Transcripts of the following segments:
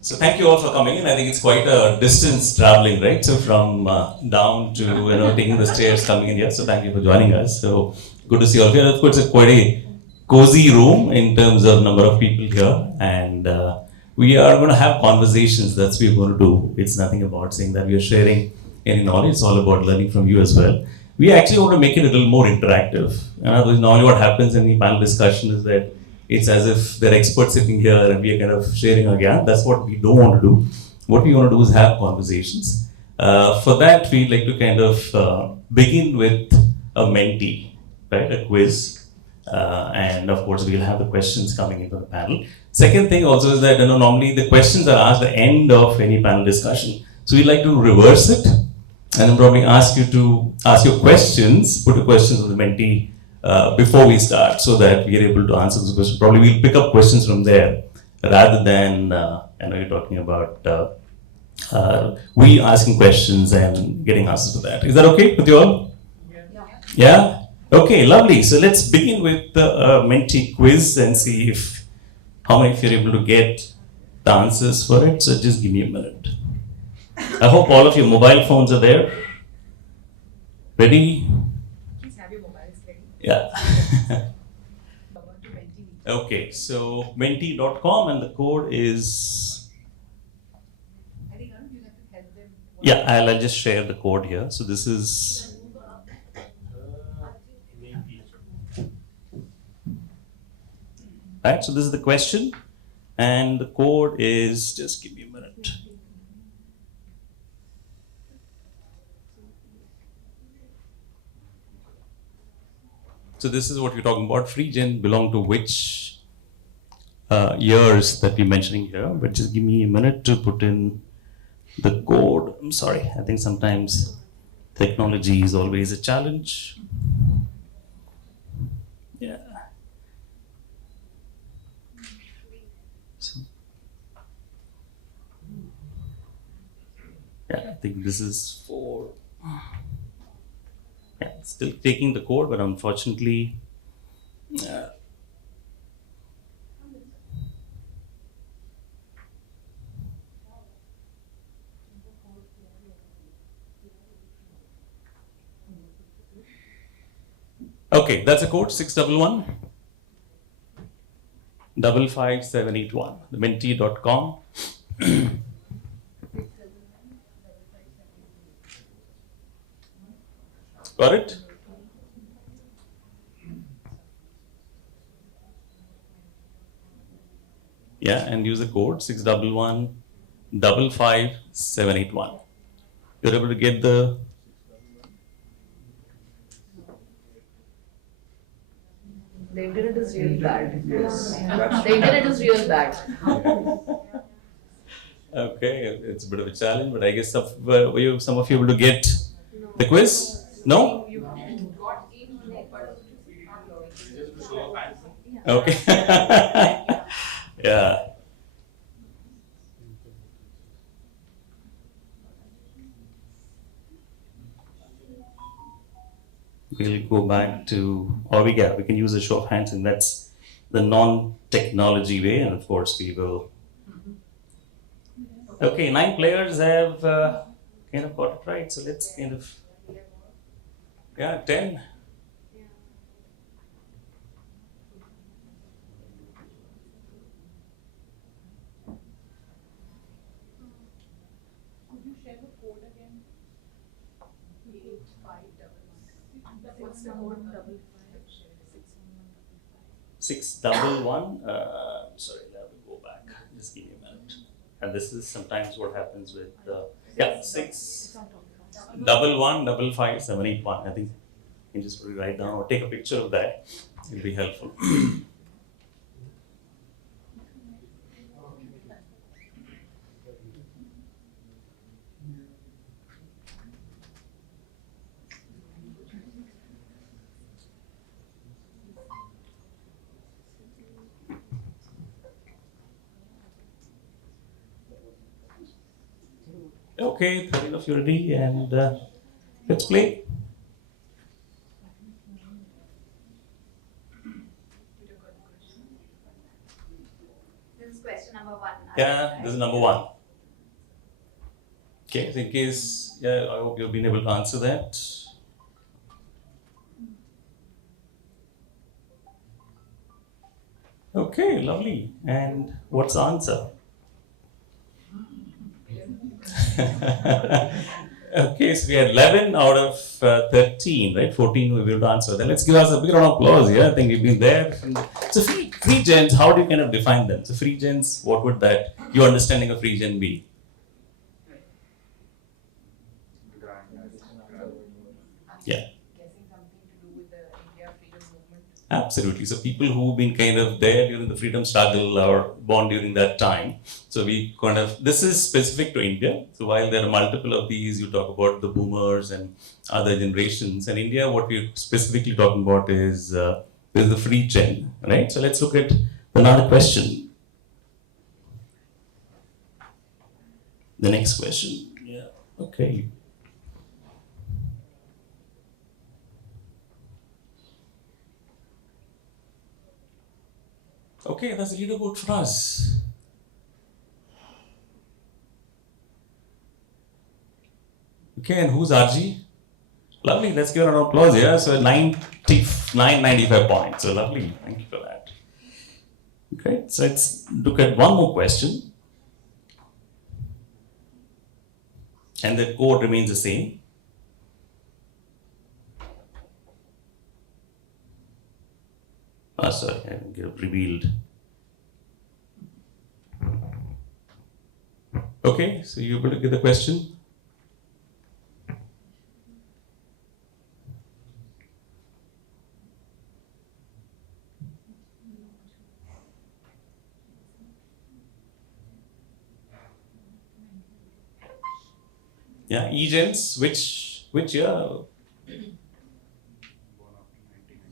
So thank you all for coming in. I think it's quite a distance traveling, right? So from down to taking the stairs coming in here. So thank you for joining us. So good to see you all here. Of course, it's quite a cozy room in terms of number of people here, and we are going to have conversations. That's what we're going to do. It's nothing about saying that we are sharing any knowledge. It's all about learning from you as well. We actually want to make it a little more interactive. Normally, what happens in the panel discussion is that it's as if they're experts sitting here and we are kind of sharing our gap. That's what we don't want to do. What we want to do is have conversations. For that, we like to kind of begin with a mentee, right? A quiz. And of course, we'll have the questions coming into the panel. Second thing also is that normally the questions are asked at the end of any panel discussion. So we like to reverse it and then probably ask you to ask your questions, put your questions on the mentee before we start so that we are able to answer those questions. Probably we'll pick up questions from there rather than, you're talking about we asking questions and getting answers to that. Is that okay with you all? Yeah? Okay, lovely. So let's begin with the mentee quiz and see if how many of you are able to get the answers for it. So just give me a minute. I hope all of your mobile phones are there. Ready? Please have your mobiles ready. Yeah. Okay, so mentee.com and the code is. I think Arun, you have to help them. Yeah, I'll just share the code here. So this is. Right, so this is the question, and the code is. Just give me a minute. So this is what we're talking about. Free gen belong to which years that we're mentioning here? But just give me a minute to put in the code. I'm sorry. I think sometimes technology is always a challenge. Yeah. So, yeah, I think this is for. Yeah, still taking the code, but unfortunately, okay, that's a code 611 55781. The mentee.com. Got it? Yeah, and use the code 611 55781. You're able to get the. The internet is really bad. The internet is real bad. Okay, it's a bit of a challenge, but I guess were some of you able to get the quiz? No? Okay. Yeah. We'll go back to, or we can use a show of hands, and that's the non-technology way, and of course we will. Okay, 9 players have kind of got it right, so let's kind of, 10. Could you share the code again? 8566. What's the code? 611. Sorry, let me go back. Just give me a minute. And this is sometimes what happens with 611 55781. I think you can just put it right down or take a picture of that. It'll be helpful. Okay, 13 of you ready, and let's play. There's is question number 1. Yeah, this is number 1. Okay, so in case, I hope you've been able to answer that. Okay, lovely. And what's the answer? Okay, so we had 11 out of 13, right? 14 we will answer. Then let's give us a big round of applause. Yeah, I think we've been there. So free gens, how do you kind of define them? So free gens, what would that, your understanding of free gen be? Yeah. Guessing something to do with the India freedom movement. Absolutely. So people who've been kind of there during the freedom struggle or born during that time. So we kind of, this is specific to India. So while there are multiple of these, you talk about the boomers and other generations. And India, what we're specifically talking about is the free gen, right? So let's look at another question. The next question. Yeah. Okay. Okay, that's the leaderboard for us. Okay, and who's RG? Lovely, let's give her an applause here. So 95 points. So lovely, thank you for that. Okay, so let's look at one more question. And the code remains the same. Sorry, I get revealed. Okay, so you able to get the question? Yeah, e-gens, which year? Born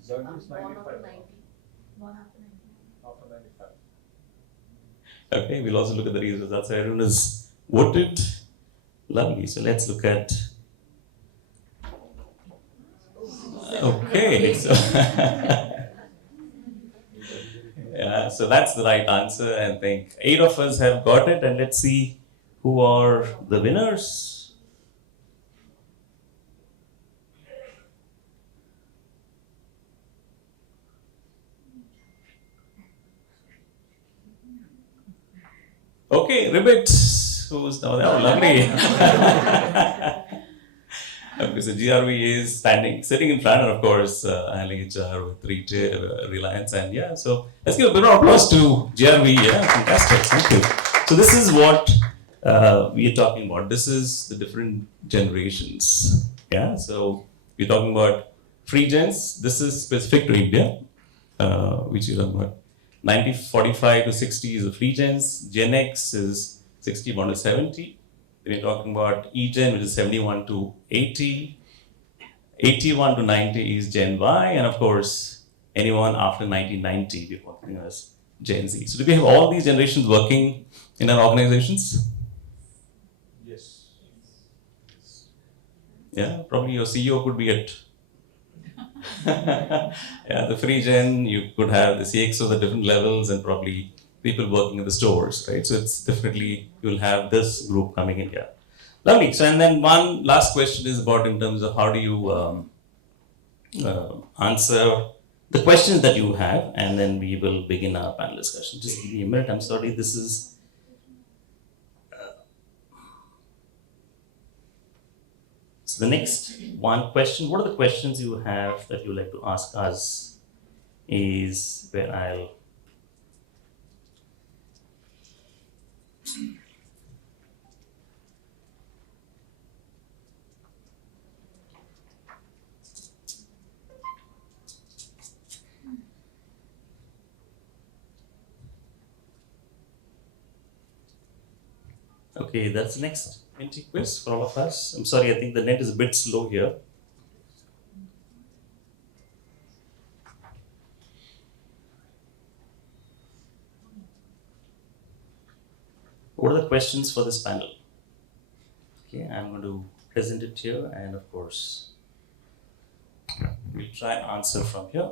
after 90. Born after 90. After 95. Okay, we'll also look at the reasons. That's why everyone is voted. Lovely. So let's look at. Okay, so yeah, so that's the right answer. And I think 8 of us have got it. And let's see who are the winners. Okay, Ribbit, who's now there? Oh, lovely. Okay, so GRV is sitting in front, and of course, handling HR with retail, Reliance, and yeah, so let's give a bit of applause to GRV. Yeah, fantastic, thank you. So this is what we are talking about. This is the different generations. Yeah, so we're talking about free gens. This is specific to India, which you're talking about. 1945 to 60 is the free gens. Gen X is 61 to 70. Then you're talking about E-Gen, which is 71 to 80. 81 to 90 is Gen Y. And of course, anyone after 1990, we're calling as Gen Z. So do we have all these generations working in our organizations? Yes. Yeah, probably your CEO could be it. Yeah, the free gen, you could have the CXOs at different levels and probably people working in the stores, right? So it's definitely, you'll have this group coming in here. Lovely. So, and then one last question is about in terms of how do you answer the questions that you have, and then we will begin our panel discussion. Just give me a minute. I'm sorry, this is. So the next one question, what are the questions you have that you like to ask us is where I'll. Okay, that's the next entry quiz for all of us. I'm sorry, I think the net is a bit slow here. What are the questions for this panel? Okay, I'm going to present it here, and of course, we'll try and answer from here.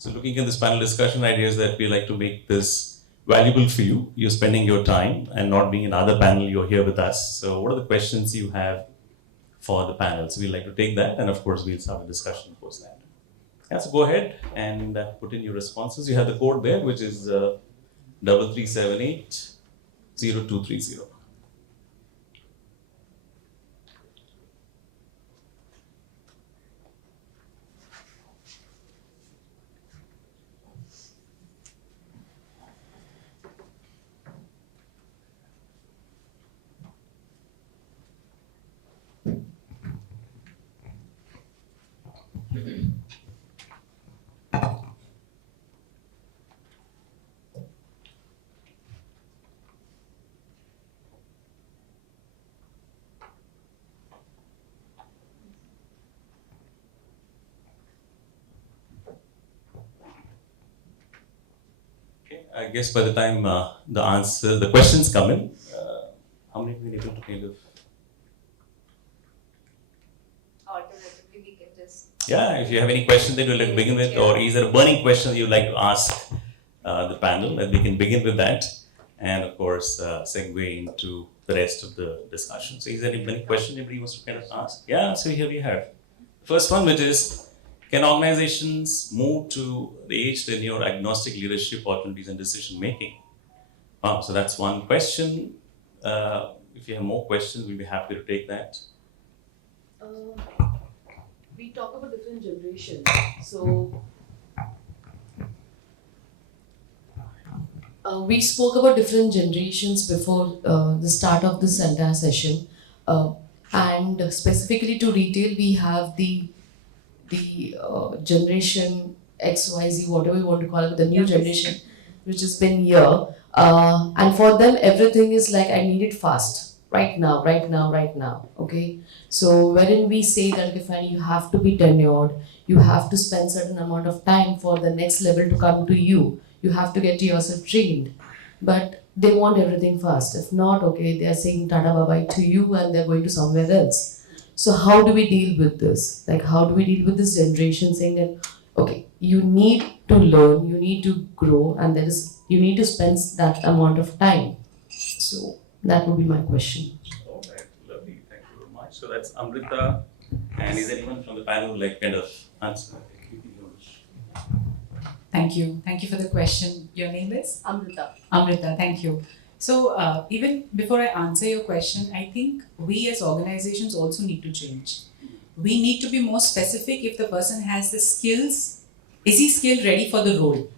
So looking at this panel discussion, idea is that we like to make this valuable for you. You're spending your time and not being in another panel, you're here with us. So what are the questions you have for the panel? So we'd like to take that, and of course we'll start a discussion post that. Yeah, so go ahead and put in your responses. You have the code there, which is 33780230. I guess by the time the questions come in, how many have been able to kind of? Alternatively, we can just. Yeah, if you have any question that you'd like to begin with, or is there a burning question you'd like to ask the panel, and we can begin with that, and of course segue into the rest of the discussion. So is there any question anybody wants to kind of ask? Yeah, so here we have. First one, which is, can organizations move to the age tenure agnostic leadership opportunities and decision making? So that's one question. If you have more questions, we'll be happy to take that. We talk about different generations. So we spoke about different generations before the start of this entire session, and specifically to retail, we have the generation XYZ, whatever you want to call it, the new generation, which has been here. And for them, everything is like, I need it fast, right now. Okay. So wherein we say that, okay, fine, you have to be tenured, you have to spend certain amount of time for the next level to come to you. You have to get yourself trained. But they want everything fast. If not, okay, they are saying tata bye-bye to you and they're going to somewhere else. So how do we deal with this? Like, how do we deal with this generation saying that, okay, you need to learn, you need to grow, and you need to spend that amount of time. So that would be my question. All right, lovely. Thank you very much. So that's Amrita. And is anyone from the panel like kind of answer? Thank you. Thank you for the question. Your name is? Amrita. Amrita, thank you. So even before I answer your question, I think we as organizations also need to change. We need to be more specific. If the person has the skills, is he skilled ready for the role?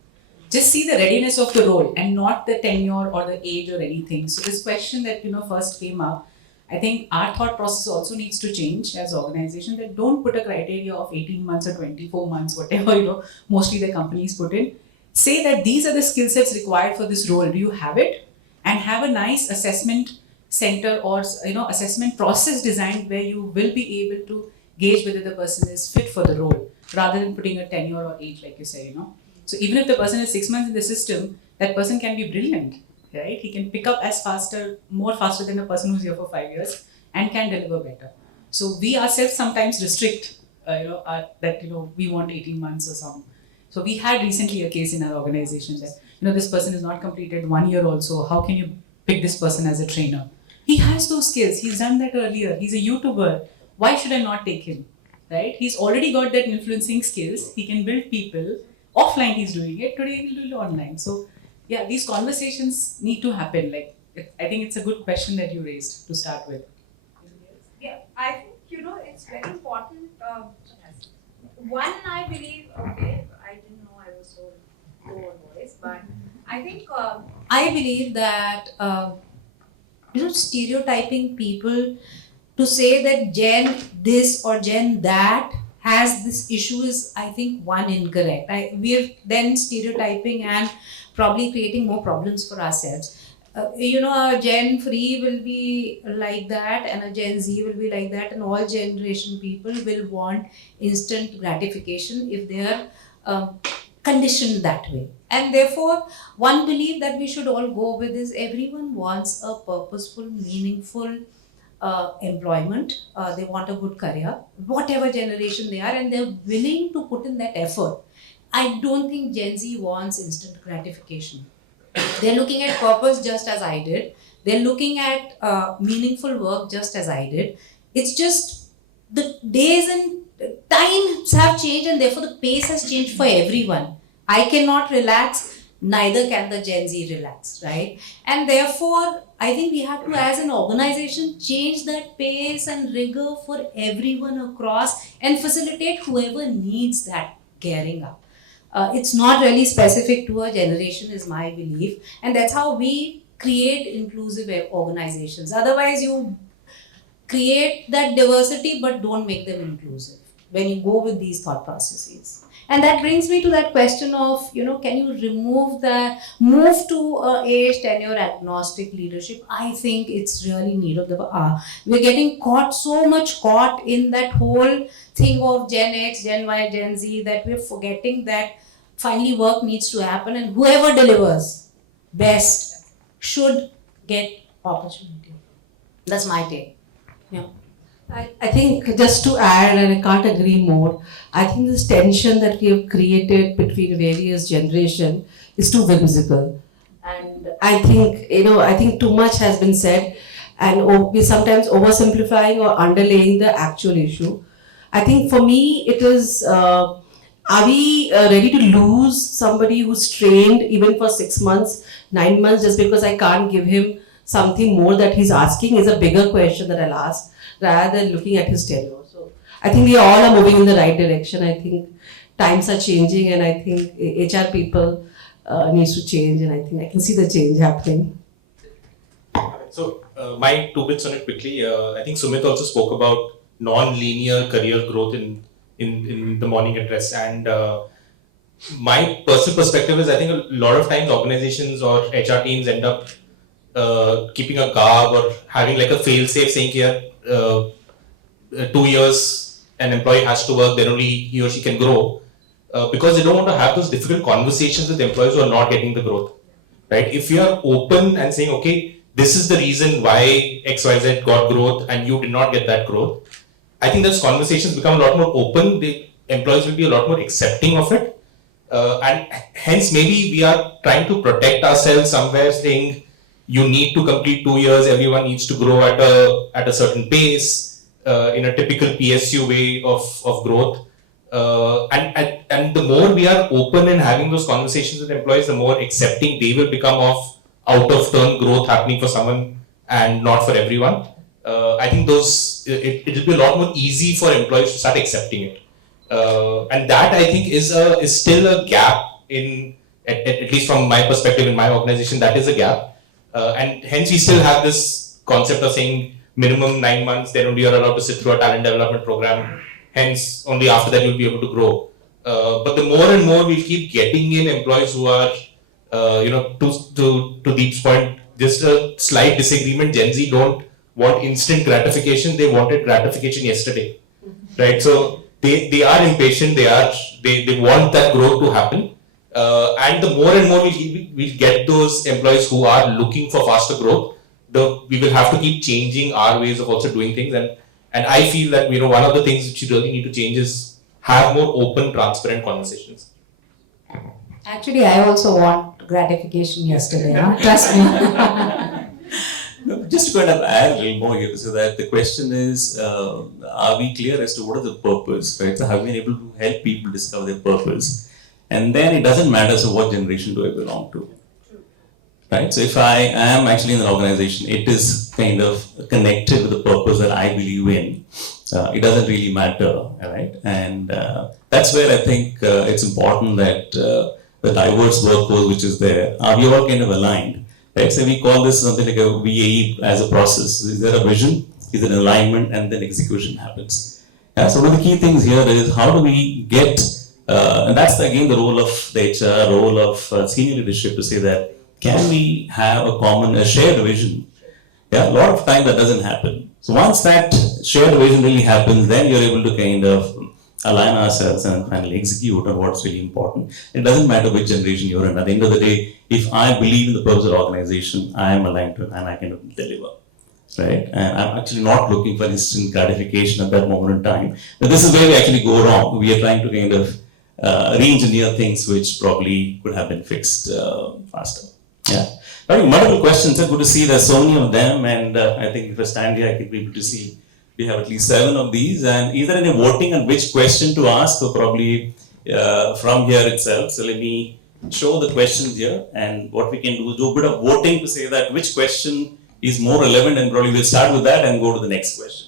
Just see the readiness of the role and not the tenure or the age or anything. So this question that first came up, I think our thought process also needs to change as organizations, that don't put a criteria of 18 months or 24 months, whatever mostly the companies put in. Say that these are the skill sets required for this role. Do you have it? And have a nice assessment center or assessment process designed where you will be able to gauge whether the person is fit for the role, rather than putting a tenure or age, like you say. So even if the person is 6 months in the system, that person can be brilliant, right? He can pick up more faster than a person who's here for 5 years and can deliver better. So we ourselves sometimes restrict, that we want 18 months or something. So we had recently a case in our organization that this person is not completed 1 year also. How can you pick this person as a trainer? He has those skills. He's done that earlier. He's a YouTuber. Why should I not take him? Right? He's already got that influencing skills. He can build people. Offline he's doing it. Today he'll do it online. So yeah, these conversations need to happen. I think it's a good question that you raised to start with. Yeah, I think, it's very important. One, I believe, okay, I didn't know I was so low on voice, but I think I believe that stereotyping people to say that Gen this or Gen that has this issue is, I think, one, incorrect. We're then stereotyping and probably creating more problems for ourselves. A Gen free will be like that, and a Gen Z will be like that, and all generation people will want instant gratification if they are conditioned that way. And therefore, one belief that we should all go with is everyone wants a purposeful, meaningful employment. They want a good career, whatever generation they are, and they're willing to put in that effort. I don't think Gen Z wants instant gratification. They're looking at purpose just as I did. They're looking at meaningful work just as I did. It's just the days and times have changed, and therefore the pace has changed for everyone. I cannot relax, neither can the Gen Z relax, right? And therefore, I think we have to, as an organization, change that pace and rigor for everyone across and facilitate whoever needs that gearing up. It's not really specific to a generation, is my belief, and that's how we create inclusive organizations. Otherwise, you create that diversity but don't make them inclusive when you go with these thought processes. And that brings me to that question of, can you move to a age tenure agnostic leadership? I think it's really need of the hour. We're getting so much caught in that whole thing of Gen X, Gen Y, Gen Z, that we're forgetting that finally work needs to happen, and whoever delivers best should get opportunity. That's my take. Yeah. I think just to add, and I can't agree more, I think this tension that we have created between various generations is too whimsical. And I think too much has been said, and we're sometimes oversimplifying or underlaying the actual issue. I think for me, it is, are we ready to lose somebody who's trained even for 6 months, 9 months, just because I can't give him something more that he's asking is a bigger question that I'll ask, rather than looking at his tenure. So I think we all are moving in the right direction. I think times are changing, and I think HR people needs to change, and I think I can see the change happening. So my 2 bits on it quickly. I think Sumit also spoke about non-linear career growth in the morning address, and my personal perspective is I think a lot of times organizations or HR teams end up keeping a guard or having like a fail-safe saying here 2 years an employee has to work, then only he or she can grow, because they don't want to have those difficult conversations with employees who are not getting the growth, right? If you are open and saying, okay, this is the reason why XYZ got growth and you did not get that growth, I think those conversations become a lot more open. The employees will be a lot more accepting of it, and hence maybe we are trying to protect ourselves somewhere, saying you need to complete 2 years, everyone needs to grow at a certain pace, in a typical PSU way of growth. And the more we are open in having those conversations with employees, the more accepting they will become of out of turn growth happening for someone and not for everyone. I think it will be a lot more easy for employees to start accepting it. And that I think is still a gap at least from my perspective in my organization, that is a gap. And hence we still have this concept of saying minimum 9 months, then only you're allowed to sit through a talent development program. Hence, only after that you'll be able to grow. But the more and more we keep getting in employees who are, to Deep's point, just a slight disagreement. Gen Z don't want instant gratification; they wanted gratification yesterday, right? So they are impatient. They want that growth to happen. And the more and more we get those employees who are looking for faster growth, we will have to keep changing our ways of also doing things. And I feel that one of the things which you really need to change is have more open, transparent conversations. Actually, I also want gratification yesterday. Trust me. No, just to kind of add a little more here, so that the question is, are we clear as to what is the purpose, right? So have we been able to help people discover their purpose? And then it doesn't matter, so what generation do I belong to? Right? So if I am actually in an organization, it is kind of connected with the purpose that I believe in. It doesn't really matter, right? And that's where I think it's important that the diverse workforce which is there, we all kind of aligned. Right? So we call this something like a VAE as a process. Is there a vision? Is there an alignment? And then execution happens. So one of the key things here is how do we get, and that's again the role of the HR, role of senior leadership to say that, can we have a shared vision? Yeah, a lot of time that doesn't happen. So once that shared vision really happens, then you're able to kind of align ourselves and finally execute on what's really important. It doesn't matter which generation you're in. At the end of the day, if I believe in the purpose of the organization, I am aligned to it and I can deliver. Right? And I'm actually not looking for instant gratification at that moment in time. But this is where we actually go wrong. We are trying to kind of re-engineer things which probably could have been fixed faster. Yeah. Right, multiple questions. Good to see there's so many of them, and I think if I stand here, I could be able to see we have at least 7 of these. And is there any voting on which question to ask? So probably from here itself. So let me show the questions here, and what we can do is do a bit of voting to say that which question is more relevant, and probably we'll start with that and go to the next question.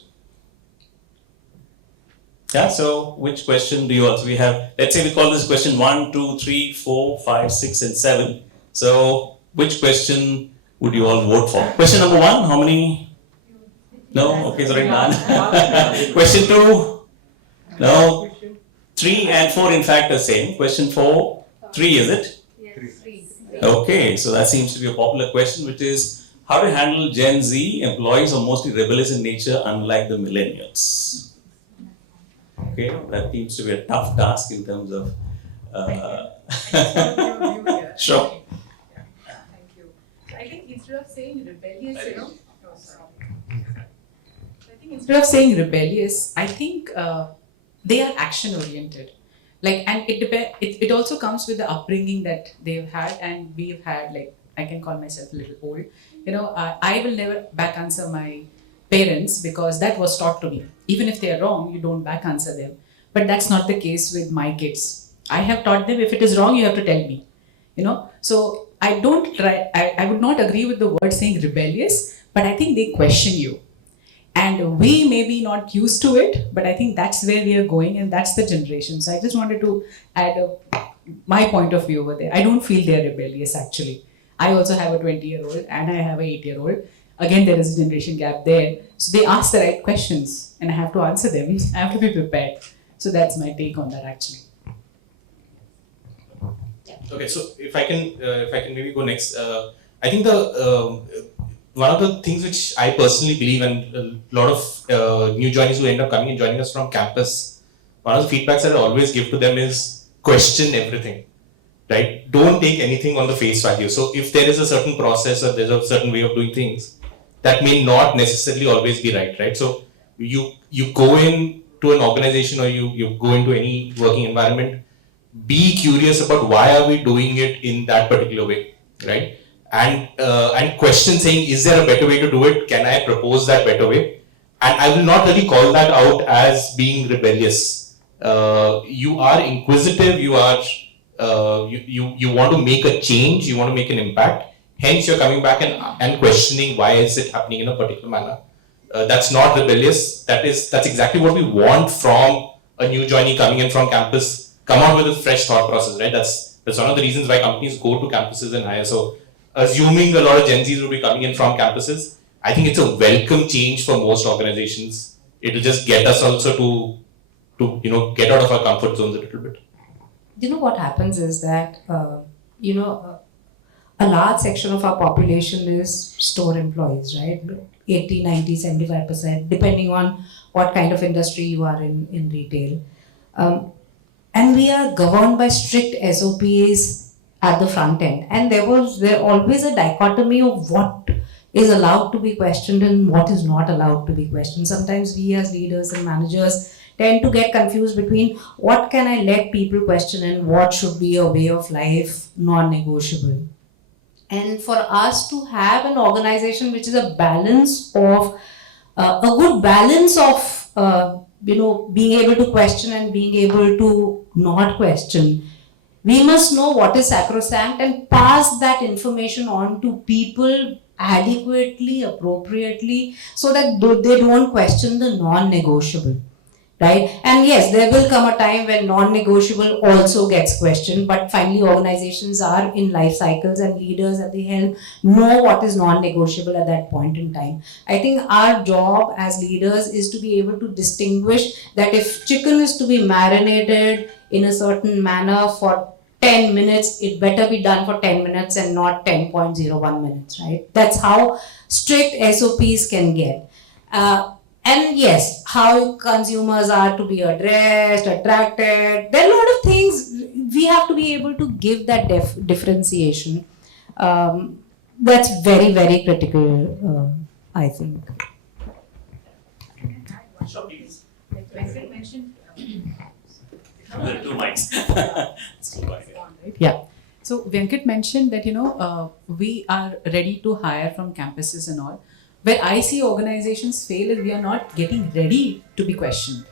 Yeah, so which question do you also, we have, let's say we call this question 1, 2, 3, 4, 5, 6 and 7. So which question would you all vote for? Question number 1, how many? No, okay, so right none. Question 2, no. 3 and 4 in fact are same. Question 4, 3 is it? Okay, so that seems to be a popular question, which is how to handle Gen Z employees are mostly rebellious in nature, unlike the millennials. Okay, that seems to be a tough task in terms of. Sure. Thank you. I think instead of saying rebellious, instead of saying rebellious, I think they are action oriented. Like, and it also comes with the upbringing that they've had and we've had. Like, I can call myself a little old. I will never back answer my parents because that was taught to me. Even if they are wrong, you don't back answer them. But that's not the case with my kids. I have taught them if it is wrong, you have to tell me. So I don't try. I would not agree with the word saying rebellious, but I think they question you. And we may be not used to it, but I think that's where we are going and that's the generation. So I just wanted to add my point of view over there. I don't feel they're rebellious actually. I also have a 20-year-old and I have an 8-year-old. Again, there is a generation gap there. So they ask the right questions and I have to answer them. I have to be prepared. So that's my take on that actually. Okay, so if I can maybe go next. I think one of the things which I personally believe, and a lot of new joinees who end up coming and joining us from campus, one of the feedbacks that I always give to them is question everything, right? Don't take anything on the face value. So if there is a certain process or there's a certain way of doing things, that may not necessarily always be right? So you go into an organization or you go into any working environment, be curious about why are we doing it in that particular way, right? And question saying, is there a better way to do it? Can I propose that better way? And I will not really call that out as being rebellious. You are inquisitive. You are you want to make a change. You want to make an impact. Hence, you're coming back and questioning why is it happening in a particular manner. That's not rebellious. That's exactly what we want from a new joinee coming in from campus. Come out with a fresh thought process, right? That's one of the reasons why companies go to campuses and hire. So, assuming a lot of Gen Zs will be coming in from campuses, I think it's a welcome change for most organizations. It will just get us also to get out of our comfort zones a little bit. What happens is that a large section of our population is store employees, right? 80, 90, 75%, depending on what kind of industry you are in retail. And we are governed by strict SOPs at the front end. And there always a dichotomy of what is allowed to be questioned and what is not allowed to be questioned. Sometimes we as leaders and managers tend to get confused between what can I let people question and what should be a way of life non-negotiable. And for us to have an organization which is a balance of, a good balance of, being able to question and being able to not question, we must know what is sacrosanct and pass that information on to people adequately, appropriately, so that they don't question the non-negotiable, right? And yes, there will come a time when non-negotiable also gets questioned, but finally organizations are in life cycles and leaders at the helm know what is non-negotiable at that point in time. I think our job as leaders is to be able to distinguish that if chicken is to be marinated in a certain manner for 10 minutes, it better be done for 10 minutes and not 10.01 minutes, right? That's how strict SOPs can get. And yes, how consumers are to be addressed, attracted, there are a lot of things we have to be able to give that differentiation. That's very, very critical, I think. Sure, please. Like Venkat mentioned, There are two mics. It's too wide, yeah. Yeah. So Venkat mentioned that we are ready to hire from campuses and all. Where I see organizations fail is we are not getting ready to be questioned.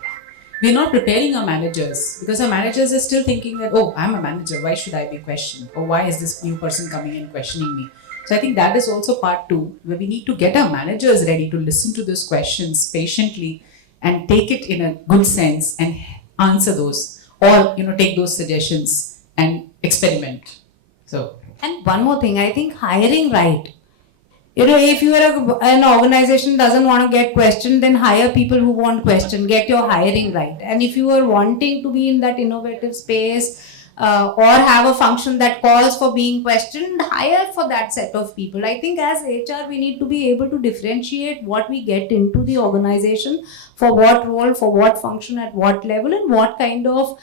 We are not preparing our managers because our managers are still thinking that, oh, I'm a manager, why should I be questioned? Or why is this new person coming and questioning me? So I think that is also part two, where we need to get our managers ready to listen to those questions patiently and take it in a good sense and answer those, or take those suggestions and experiment. So And one more thing, I think hiring right. If you are an organization doesn't want to get questioned, then hire people who want question. Get your hiring right. And if you are wanting to be in that innovative space or have a function that calls for being questioned, hire for that set of people. I think as HR, we need to be able to differentiate what we get into the organization, for what role, for what function, at what level, and what kind of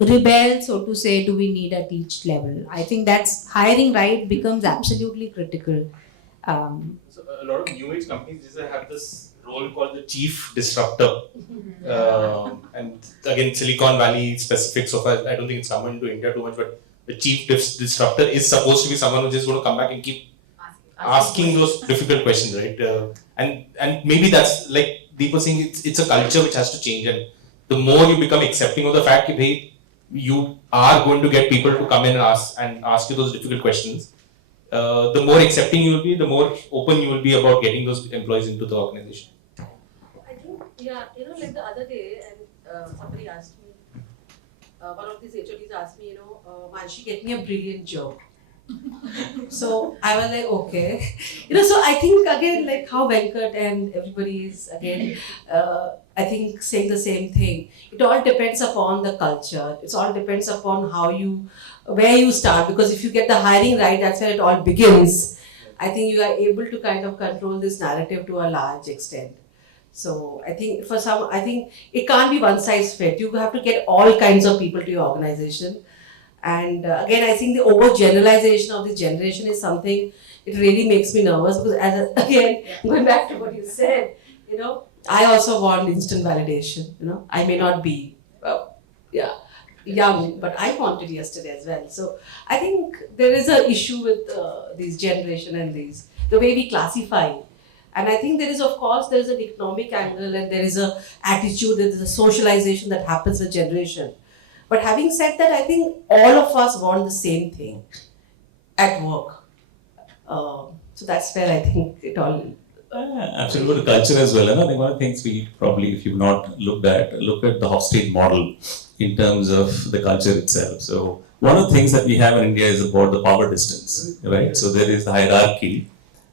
rebel, so to say, do we need at each level. I think that's hiring right becomes absolutely critical. So a lot of new age companies just have this role called the chief disruptor. And again, Silicon Valley specific, so far I don't think it's come into India too much, but the chief disruptor is supposed to be someone who's just going to come back and keep asking those difficult questions, right? And maybe that's like Deep was saying, it's a culture which has to change, and the more you become accepting of the fact that hey, you are going to get people to come in and ask you those difficult questions, the more accepting you will be, the more open you will be about getting those employees into the organization. I think, like the other day, and somebody asked me, one of these HODs asked me, Manashi, get me a brilliant job. So I was like, okay. So I think again, like how Venkat and everybody is again, I think saying the same thing. It all depends upon the culture. It all depends upon where you start. Because if you get the hiring right, that's where it all begins. I think you are able to kind of control this narrative to a large extent. So I think I think it can't be one size fit. You have to get all kinds of people to your organization. And again, I think the overgeneralization of this generation is something, it really makes me nervous because going back to what you said, I also want instant validation, I may not be, young, but I wanted yesterday as well. So I think there is an issue with this generation and the way we classify. And I think there is an economic angle and there is a attitude, there is a socialization that happens with generation. But having said that, I think all of us want the same thing at work. So that's where I think it all... Absolutely, the culture as well. And I think one of the things we probably, if you've not look at the Hofstede model in terms of the culture itself. So one of the things that we have in India is about the power distance, right? So there is the hierarchy.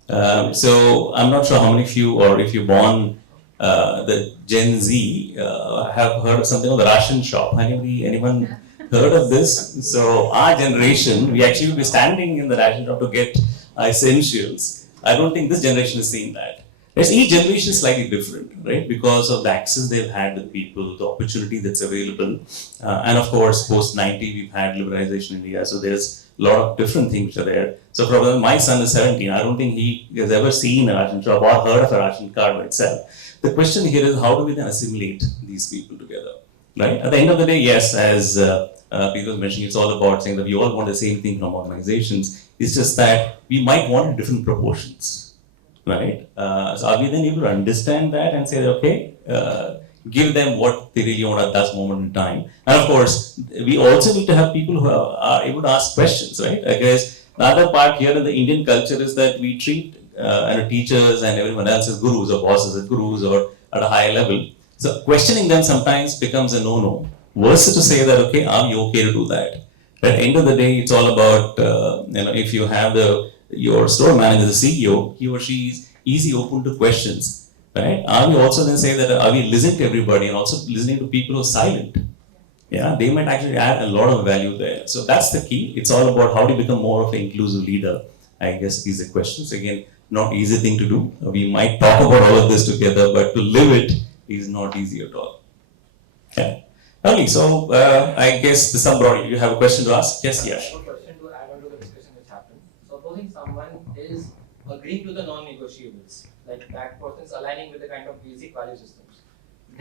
So I'm not sure how many of you, or if you're born the Gen Z, have heard of something called the ration shop. Anyone heard of this? So our generation, we actually will be standing in the ration shop to get essentials. I don't think this generation has seen that. Each generation is slightly different, right? Because of the access they've had with people, the opportunity that's available. And of course, post-90, we've had liberalization in India. So there's a lot of different things which are there. So probably my son is 17. I don't think he has ever seen a ration shop or heard of a ration card by itself. The question here is, how do we then assimilate these people together, right? At the end of the day, yes, as Preeti was mentioning, it's all about saying that we all want the same thing from organizations. It's just that we might want different proportions, right? So are we then able to understand that and say, okay, give them what they really want at that moment in time? And of course, we also need to have people who are able to ask questions, right? I guess the other part here in the Indian culture is that we treat teachers and everyone else as gurus or bosses as gurus or at a higher level. So questioning them sometimes becomes a no-no. Versus to say that, okay, are you okay to do that? But at the end of the day, it's all about, if you have your store manager, the CEO, he or she is easy open to questions, right? Are we also then say that, are we listening to everybody and also listening to people who are silent? Yeah, they might actually add a lot of value there. So that's the key. It's all about how to become more of an inclusive leader. I guess these are questions. Again, not easy thing to do. We might talk about all of this together, but to live it is not easy at all. Okay. Lovely. So I guess somebody, you have a question to ask? Yes, yes. I have a question to add on to the discussion which happened. Supposing someone is agreeing to the non-negotiables, like that person's aligning with the kind of basic value systems,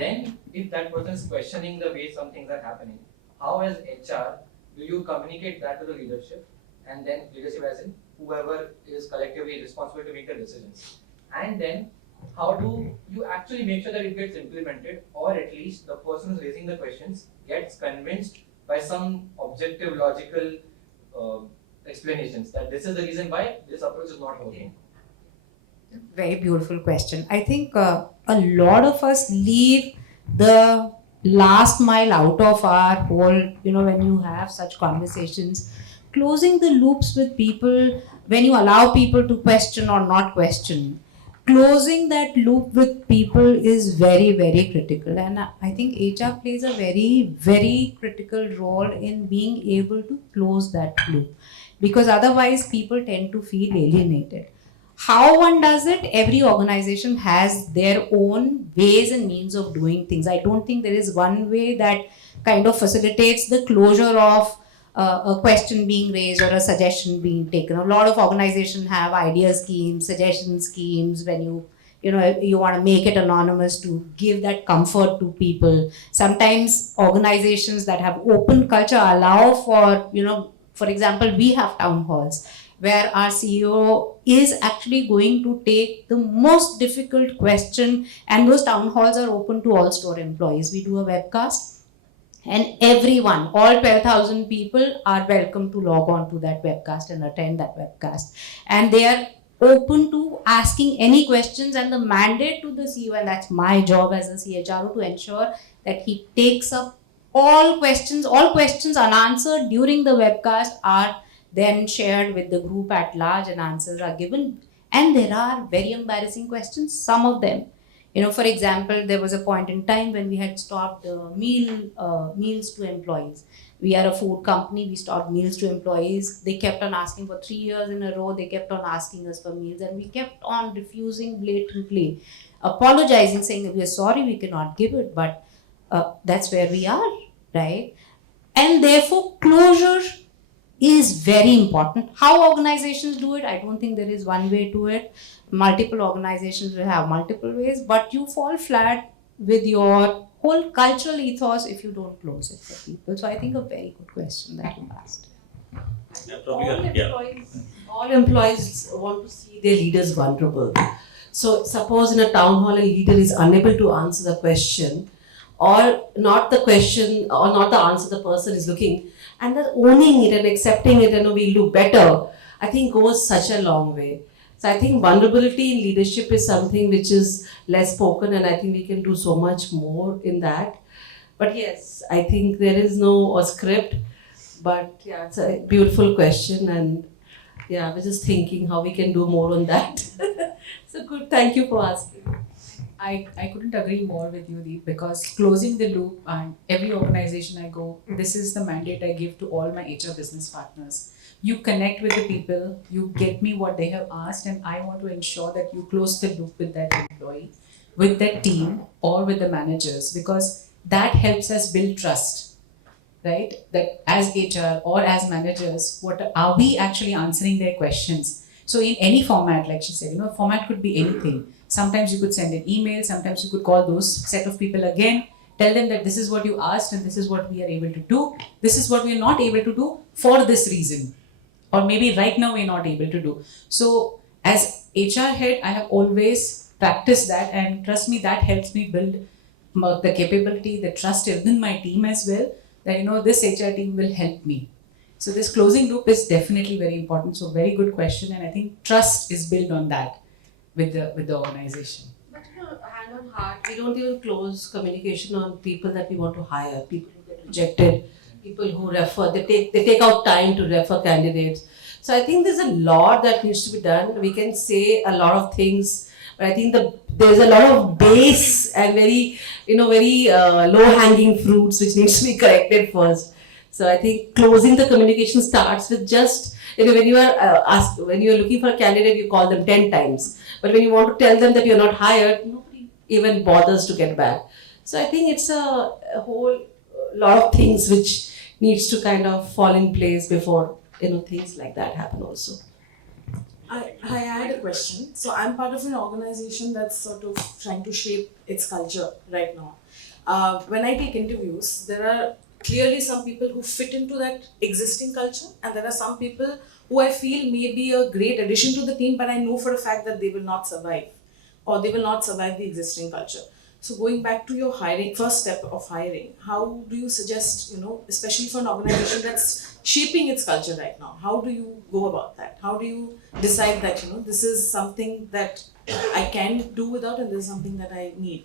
then if that person is questioning the way some things are happening, how as HR do you communicate that to the leadership, and then leadership as in whoever is collectively responsible to make the decisions, and then how do you actually make sure that it gets implemented, or at least the person who's raising the questions gets convinced by some objective logical explanations that this is the reason why this approach is not working. Very beautiful question. I think a lot of us leave the last mile out of our whole, when you have such conversations, closing the loops with people, when you allow people to question or not question, closing that loop with people is very, very critical. And I think HR plays a very, very critical role in being able to close that loop, because otherwise people tend to feel alienated. How one does it, every organization has their own ways and means of doing things. I don't think there is one way that kind of facilitates the closure of a question being raised or a suggestion being taken. A lot of organizations have idea schemes, suggestion schemes, when you want to make it anonymous to give that comfort to people. Sometimes organizations that have open culture allow for example, we have town halls where our CEO is actually going to take the most difficult question, and those town halls are open to all store employees. We do a webcast, and everyone, all 12,000 people are welcome to log on to that webcast and attend that webcast. And they are open to asking any questions, and the mandate to the CEO, and that's my job as a CHRO, to ensure that he takes up all questions unanswered during the webcast are then shared with the group at large and answers are given. And there are very embarrassing questions, some of them. For example, there was a point in time when we had stopped meals to employees. We are a food company, we stopped meals to employees. They kept on asking for 3 years in a row, they kept on asking us for meals, and we kept on refusing blatantly, apologizing, saying that we are sorry, we cannot give it, but that's where we are, right? And therefore, closure is very important. How organizations do it, I don't think there is one way to it. Multiple organizations will have multiple ways, but you fall flat with your whole cultural ethos if you don't close it for people. So I think a very good question that you asked. All employees want to see their leaders vulnerable. So suppose in a town hall a leader is unable to answer the question, or not the question or not the answer the person is looking, and then owning it and accepting it and we'll do better, I think goes such a long way. So I think vulnerability in leadership is something which is less spoken, and I think we can do so much more in that. But yes, I think there is no script, but yeah, it's a beautiful question, and yeah, I was just thinking how we can do more on that. So good, thank you for asking. I couldn't agree more with you, Deep, because closing the loop, and every organization I go, this is the mandate I give to all my HR business partners. You connect with the people, you get me what they have asked, and I want to ensure that you close the loop with that employee, with that team, or with the managers, because that helps us build trust, right? That as HR or as managers, what are we actually answering their questions? So in any format, like she said, format could be anything. Sometimes you could send an email, sometimes you could call those set of people again, tell them that this is what you asked and this is what we are able to do. This is what we are not able to do for this reason. Or maybe right now we're not able to do. So as HR head, I have always practiced that, and trust me, that helps me build the capability, the trust within my team as well, that this HR team will help me. So this closing loop is definitely very important. So very good question, and I think trust is built on that with the organization. But hand on heart, we don't even close communication on people that we want to hire, people who get rejected, people who refer, they take out time to refer candidates. So I think there's a lot that needs to be done. We can say a lot of things, but I think there's a lot of base and very low-hanging fruits which needs to be corrected first. So I think closing the communication starts with just, when you are when you are looking for a candidate, you call them 10 times. But when you want to tell them that you're not hired, nobody even bothers to get back. So I think it's a whole lot of things which needs to kind of fall in place before things like that happen also. I had a question. So I'm part of an organization that's sort of trying to shape its culture right now. When I take interviews, there are clearly some people who fit into that existing culture, and there are some people who I feel may be a great addition to the team, but I know for a fact that they will not survive, or they will not survive the existing culture. So going back to your hiring, first step of hiring, how do you suggest, especially for an organization that's shaping its culture right now, how do you go about that? How do you decide that, this is something that I can do without and this is something that I need?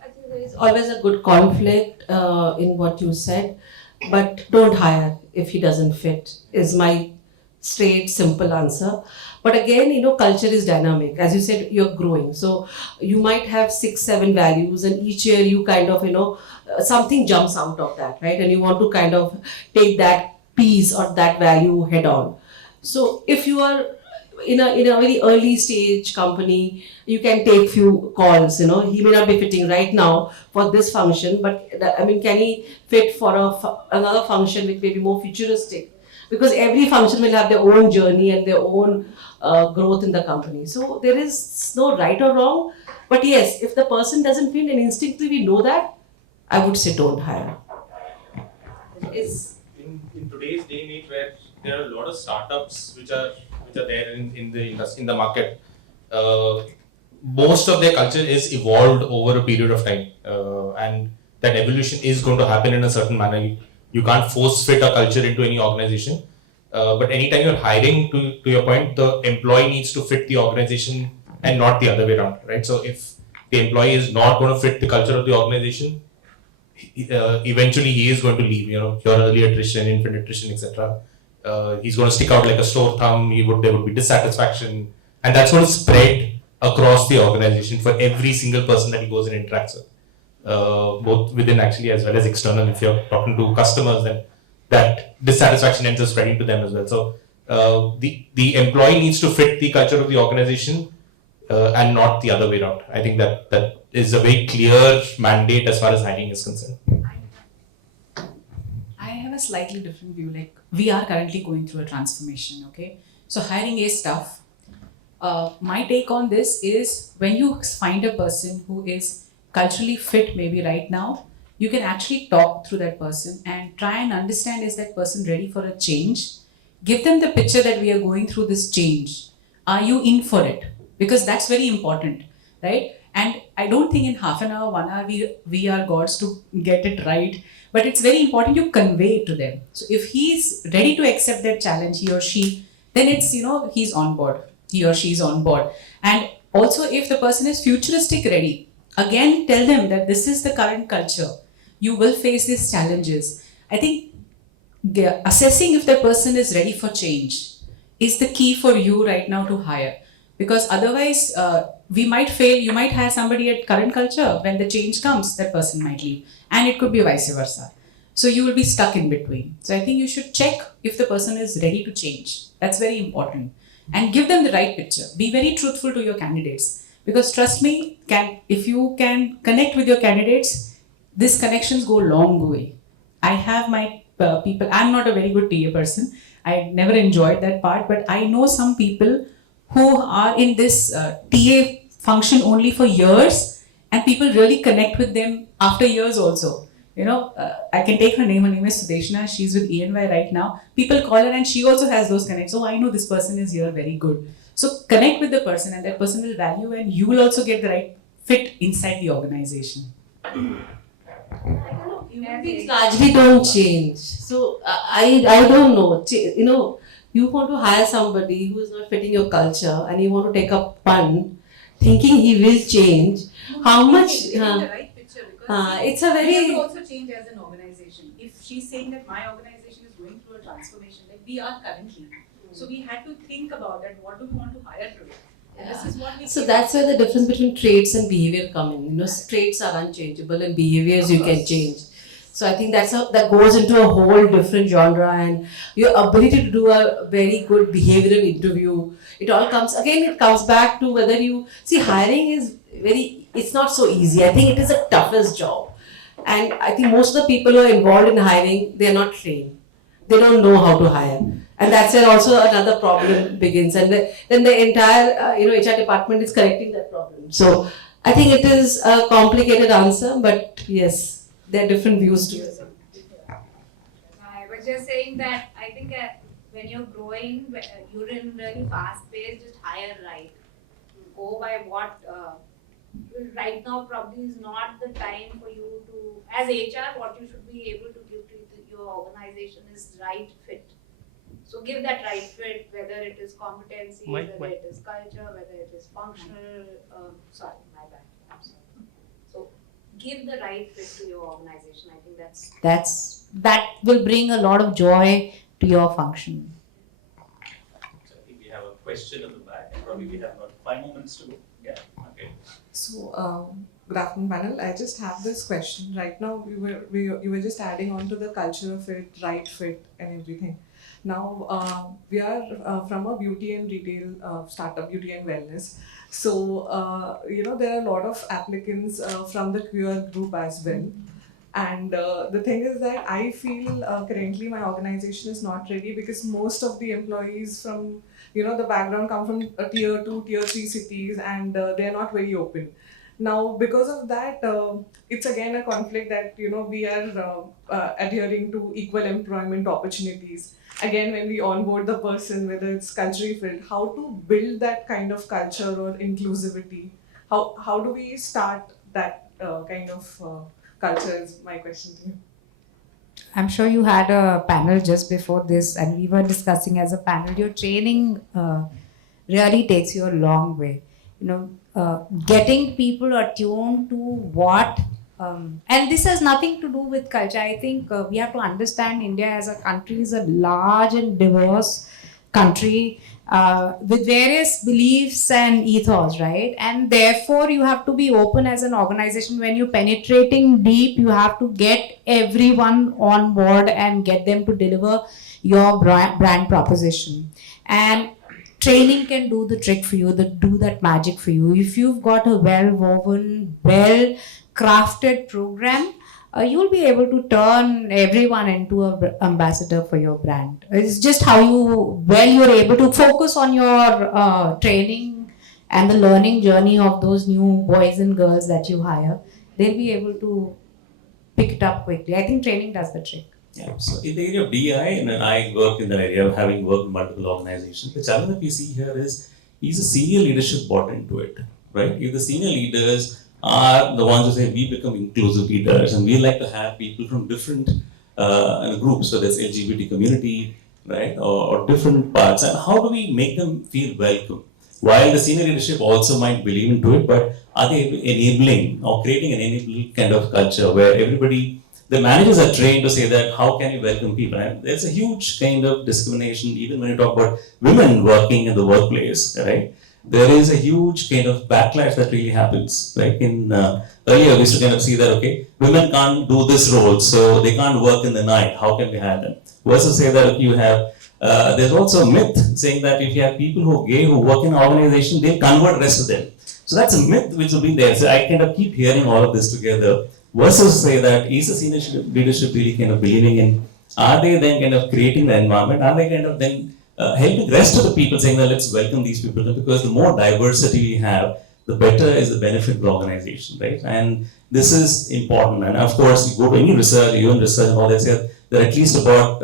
I think there is always a good conflict in what you said, but don't hire if he doesn't fit, is my straight, simple answer. But again, culture is dynamic. As you said, you're growing. So you might have 6, 7 values, and each year you kind of, something jumps out of that, right? And you want to kind of take that piece or that value head on. So if you are in a very early stage company, you can take few calls. He may not be fitting right now for this function, but can he fit for another function which may be more futuristic? Because every function will have their own journey and their own growth in the company. So there is no right or wrong. But yes, if the person doesn't fit and instinctively we know that, I would say don't hire. In today's day and age, where there are a lot of startups which are there in the industry, in the market, most of their culture is evolved over a period of time, and that evolution is going to happen in a certain manner. You can't force fit a culture into any organization, but anytime you're hiring, to your point, the employee needs to fit the organization and not the other way around, right? So if the employee is not going to fit the culture of the organization, eventually he is going to leave. Your early attrition, infant attrition, etc. He's going to stick out like a sore thumb. There would be dissatisfaction, and that's going to spread across the organization for every single person that he goes and interacts with. Both within actually as well as external. If you're talking to customers, then that dissatisfaction ends up spreading to them as well. So the employee needs to fit the culture of the organization and not the other way around. I think that is a very clear mandate as far as hiring is concerned. I have a slightly different view. Like, we are currently going through a transformation, okay? So hiring is tough. My take on this is, when you find a person who is culturally fit maybe right now, you can actually talk through that person and try and understand, is that person ready for a change? Give them the picture that we are going through this change. Are you in for it? Because that's very important, right? And I don't think in half an hour, 1 hour, we are gods to get it right. But it's very important you convey it to them. So if he's ready to accept that challenge, he or she, then it's, he's on board. He or she is on board. And also, if the person is futuristic ready, again, tell them that this is the current culture. You will face these challenges. I think assessing if the person is ready for change is the key for you right now to hire. Because otherwise, we might fail. You might hire somebody at current culture. When the change comes, that person might leave. And it could be vice versa. So you will be stuck in between. So I think you should check if the person is ready to change. That's very important. And give them the right picture. Be very truthful to your candidates. Because trust me, if you can connect with your candidates, these connections go a long way. I have my people. I'm not a very good TA person. I never enjoyed that part. But I know some people who are in this TA function only for years, and people really connect with them after years also. I can take her name. Her name is Sudeshna. She's with ENY right now. People call her and she also has those connects. Oh, I know this person is here, very good. So connect with the person, and that person will value, and you will also get the right fit inside the organization. Human beings largely don't change. So I don't know. You want to hire somebody who is not fitting your culture, and you want to take a pun, thinking he will change. How much? The right picture, because it's a very. We have to also change as an organization. If she's saying that my organization is going through a transformation, like we are currently, so we had to think about that. What do we want to hire today? And this is what we. So that's where the difference between traits and behavior come in. Traits are unchangeable, and behaviors you can change. So I think that goes into a whole different genre, and your ability to do a very good behavioral interview. It all comes back to whether you see, hiring is it's not so easy. I think it is the toughest job. And I think most of the people who are involved in hiring, they are not trained. they don't know how to hire. And that's where also another problem begins. And then the entire HR department is correcting that problem. So I think it is a complicated answer, but yes, there are different views to it. I was just saying that I think when you're growing, you're in really fast pace, just hire right. Go by what right now probably is not the time for you to, as HR, what you should be able to give to your organization is right fit. So give that right fit, whether it is competency, whether it is culture, whether it is functional. Sorry, my bad. I'm sorry. So give the right fit to your organization. I think That will bring a lot of joy to your function. So I think we have a question in the back, and probably we have about 5 more minutes to go. Yeah, okay. So, good afternoon, panel. I just have this question. Right now, you were just adding on to the culture fit, right fit, and everything. Now, we are from a beauty and retail startup, beauty and wellness. So, there are a lot of applicants from the queer group as well. And the thing is that I feel currently my organization is not ready because most of the employees from the background come from tier 2, tier 3 cities, and they are not very open. Now, because of that, it's again a conflict that we are adhering to equal employment opportunities. Again, when we onboard the person, whether it's culturally fit, how to build that kind of culture or inclusivity? How do we start that kind of culture is my question to you. I'm sure you had a panel just before this, and we were discussing as a panel. Your training really takes you a long way. Getting people attuned to what, and this has nothing to do with culture. I think we have to understand India as a country is a large and diverse country with various beliefs and ethos, right? And therefore, you have to be open as an organization. When you're penetrating deep, you have to get everyone on board and get them to deliver your brand proposition. And training can do the trick for you, do that magic for you. If you've got a well-woven, well-crafted program, you'll be able to turn everyone into an ambassador for your brand. It's just how you're able to focus on your training and the learning journey of those new boys and girls that you hire. They'll be able to pick it up quickly. I think training does the trick. Yeah, so in the area of DI, and I work in that area, having worked in multiple organizations, the challenge that we see here is the senior leadership bought into it, right? If the senior leaders are the ones who say we become inclusive leaders and we like to have people from different groups, so that's LGBT community, right, or different parts, and how do we make them feel welcome? While the senior leadership also might believe into it, but are they enabling or creating an enabling kind of culture where everybody, the managers are trained to say that how can you welcome people? And there's a huge kind of discrimination even when you talk about women working in the workplace, right? There is a huge kind of backlash that really happens. Like in earlier, we used to kind of see that, okay, women can't do this role, so they can't work in the night. How can we have them? Versus say that you have, there's also a myth saying that if you have people who are gay who work in an organization, they'll convert the rest of them. So that's a myth which will be there. So I kind of keep hearing all of this together. Versus say that is the senior leadership really kind of believing in, are they then kind of creating the environment? Are they kind of then helping the rest of the people saying that let's welcome these people, because the more diversity we have, the better is the benefit of the organization, right? And this is important. And of course, you go to any research, even research and all that, say there are at least about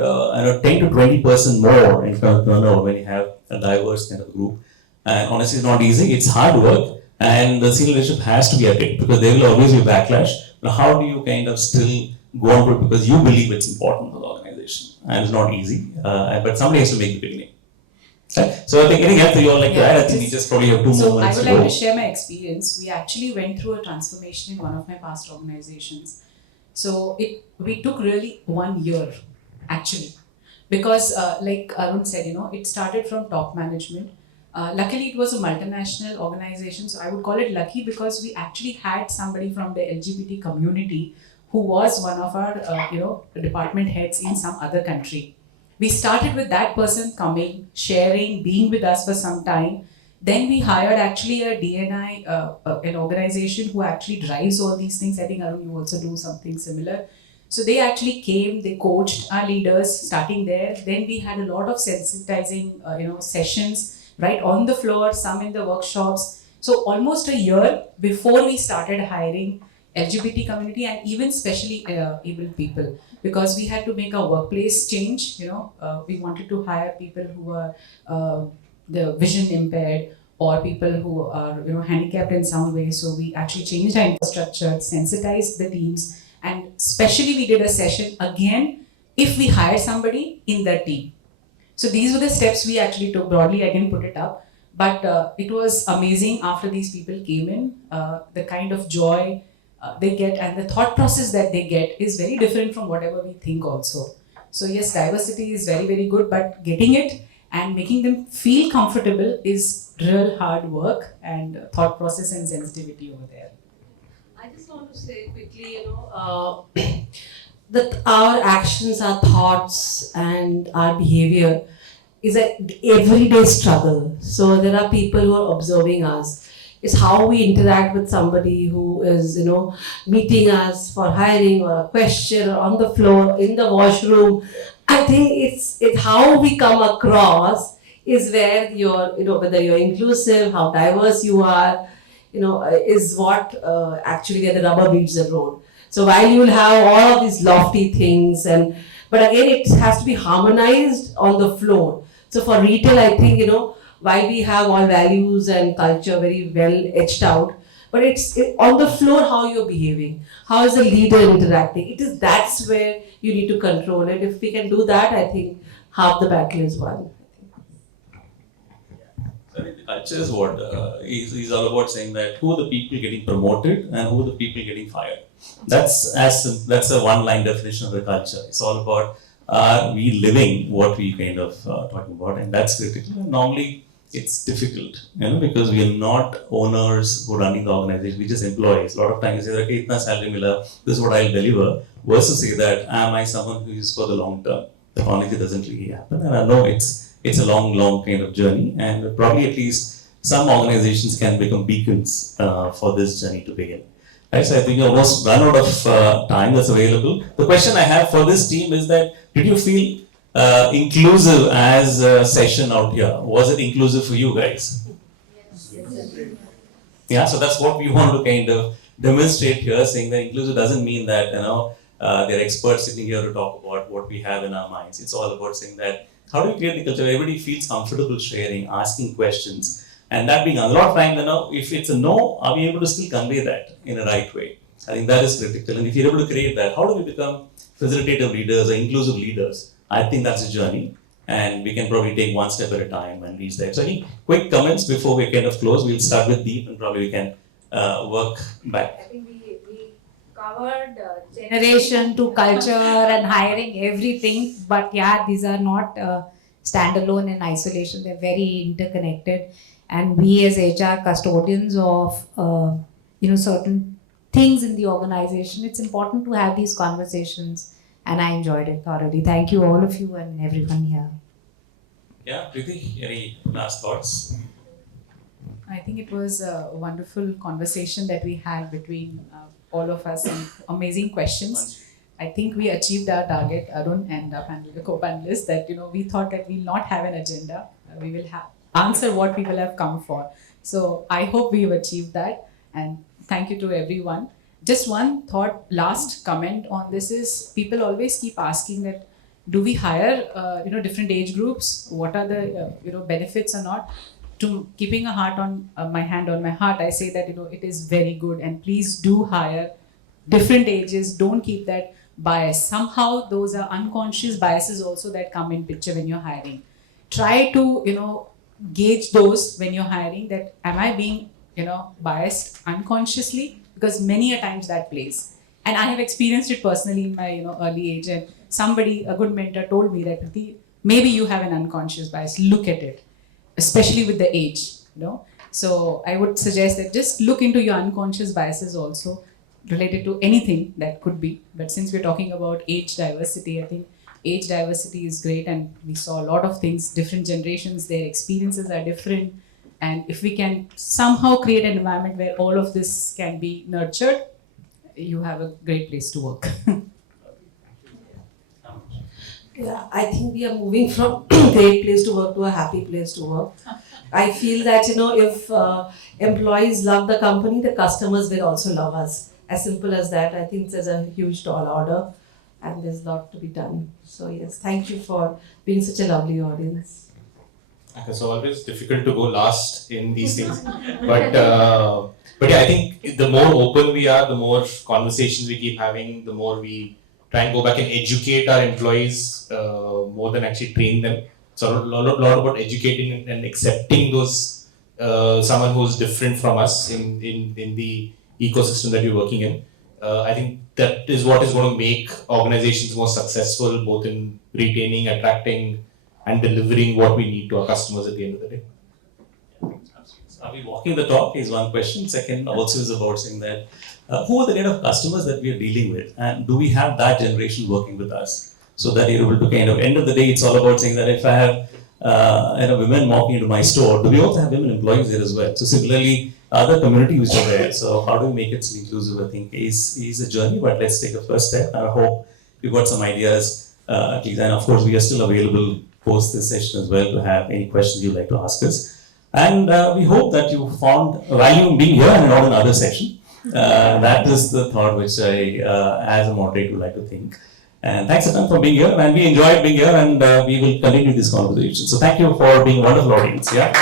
10 to 20% more in terms of turnover when you have a diverse kind of group. And honestly, it's not easy. It's hard work, and the senior leadership has to be at it because there will always be backlash. But how do you kind of still go on to it because you believe it's important for the organization? And it's not easy, but somebody has to make the beginning. Right? So I think anything else that you all like to add? I think we just probably have 2 more So I minutes would to go. like to share my experience. We actually went through a transformation in one of my past organizations. So we took really 1 year actually, because like Arun said, it started from top management. Luckily, it was a multinational organization, so I would call it lucky because we actually had somebody from the LGBT community who was one of our, department heads in some other country. We started with that person coming, sharing, being with us for some time. Then we hired actually a DNI, an organization who actually drives all these things. I think Arun, you also do something similar. So they actually came, they coached our leaders starting there. Then we had a lot of sensitizing, sessions right on the floor, some in the workshops. So almost a year before we started hiring LGBT community and even specially able people, because we had to make our workplace change. We wanted to hire people who are the vision impaired or people who are handicapped in some way. So we actually changed our infrastructure, sensitized the teams, and especially we did a session again if we hire somebody in the team. So these were the steps we actually took broadly. I didn't put it up, but it was amazing after these people came in. The kind of joy they get and the thought process that they get is very different from whatever we think also. So yes, diversity is very, very good, but getting it and making them feel comfortable is real hard work and thought process and sensitivity over there. I just want to say quickly, that our actions, our thoughts, and our behavior is an everyday struggle. So there are people who are observing us. It's how we interact with somebody who is, meeting us for hiring or a question or on the floor, in the washroom. I think it's how we come across is where you're, whether you're inclusive, how diverse you are, is what actually where the rubber meets the road. So while you will have all of these lofty things, but again, it has to be harmonized on the floor. So for retail, I think, while we have all values and culture very well etched out, but it's on the floor how you're behaving, how is the leader interacting. That's where you need to control it. If we can do that, I think half the battle is won. I mean, the culture is what is all about saying that who are the people getting promoted and who are the people getting fired. That's a one-line definition of the culture. It's all about are we living what we kind of talking about, and that's critical. And normally, it's difficult, because we are not owners who are running the organization. We just employees. A lot of times, you say, okay, itna salary mila, this is what I'll deliver. Versus say that, am I someone who is for the long term? That honestly doesn't really happen. And I know it's a long kind of journey, and probably at least some organizations can become beacons for this journey to begin. Right, so I think you almost run out of time that's available. The question I have for this team is that, did you feel inclusive as a session out here? Was it inclusive for you guys? Yes. Yeah, so that's what we want to kind of demonstrate here, saying that inclusive doesn't mean that, they're experts sitting here to talk about what we have in our minds. It's all about saying that, how do we create the culture where everybody feels comfortable sharing, asking questions, and that being a lot of times, if it's a no, are we able to still convey that in a right way? I think that is critical. And if you're able to create that, how do we become facilitative leaders or inclusive leaders? I think that's a journey, and we can probably take one step at a time and reach that. So any quick comments before we kind of close? We'll start with Deep, and probably we can work back. I think we covered generation to culture and hiring everything, but yeah, these are not standalone in isolation. They're very interconnected, and we as HR custodians of certain things in the organization, it's important to have these conversations, and I enjoyed it thoroughly. Thank you, all of you and everyone here. Yeah, Preeti, any last thoughts? I think it was a wonderful conversation that we had between all of us and amazing questions. I think we achieved our target, Arun and our co-panelists, that we thought that we'll not have an agenda. We will answer what people have come for. So I hope we've achieved that, and thank you to everyone. Just one thought, last comment on this is, people always keep asking that, do we hire different age groups? What are the benefits or not? To keeping my hand on my heart, I say that it is very good, and please do hire different ages. Don't keep that bias. Somehow those are unconscious biases also that come in picture when you're hiring. Try to gauge those when you're hiring, that am I being biased unconsciously, because many a times that plays. And I have experienced it personally in my early age, and a good mentor told me that, Preeti, maybe you have an unconscious bias, look at it, especially with the age. So I would suggest that just look into your unconscious biases also, related to anything that could be. But since we're talking about age diversity, I think age diversity is great, and we saw a lot of things, different generations, their experiences are different, and if we can somehow create an environment where all of this can be nurtured, you have a great place to work. Yeah, I think we are moving from great place to work to a happy place to work. I feel that if employees love the company, the customers will also love us. As simple as that. I think there's a huge tall order, and there's a lot to be done. So yes, thank you for being such a lovely audience. It's always difficult to go last in these things, but yeah, I think the more open we are, the more conversations we keep having, the more we try and go back and educate our employees more than actually train them. So a lot about educating and accepting those someone who's different from us in the ecosystem that we're working in. I think that is what is going to make organizations more successful, both in retaining, attracting, and delivering what we need to our customers at the end of the day. Are we walking the talk is one question. Second also is about saying that who are the kind of customers that we are dealing with, and do we have that generation working with us, so that you're able to kind of, end of the day, it's all about saying that if I have women walking into my store, do we also have women employees there as well? So similarly, other community which are there. So how do we make it inclusive? I think is a journey, but let's take a first step. I hope you got some ideas, at least, and of course we are still available post this session as well to have any questions you'd like to ask us. And we hope that you found value in being here and not in other session. That is the thought which I, as a moderator, would like to think. And thanks a ton for being here, and we enjoyed being here, and we will continue this conversation. So thank you for being a wonderful audience. Yeah.